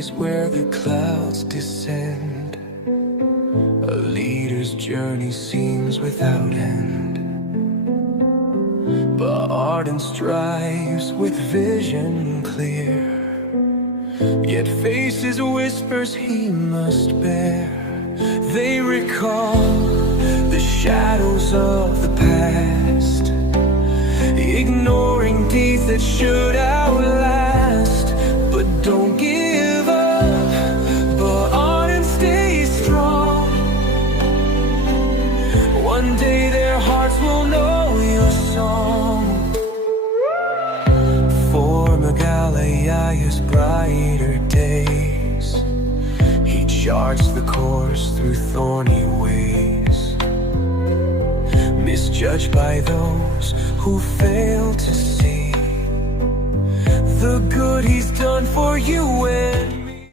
days where the clouds descend. A leader's journey seems without end, but ardent strives with vision clear, yet faces whispers he must bear. They recall the shadows of the past, ignoring deeds that should outlast. But don't give up, but on and stay strong. One day their hearts will know your song. For Megalaya's brighter days, he charts the course through thorny ways, misjudged by those who fail to see the good he's done for you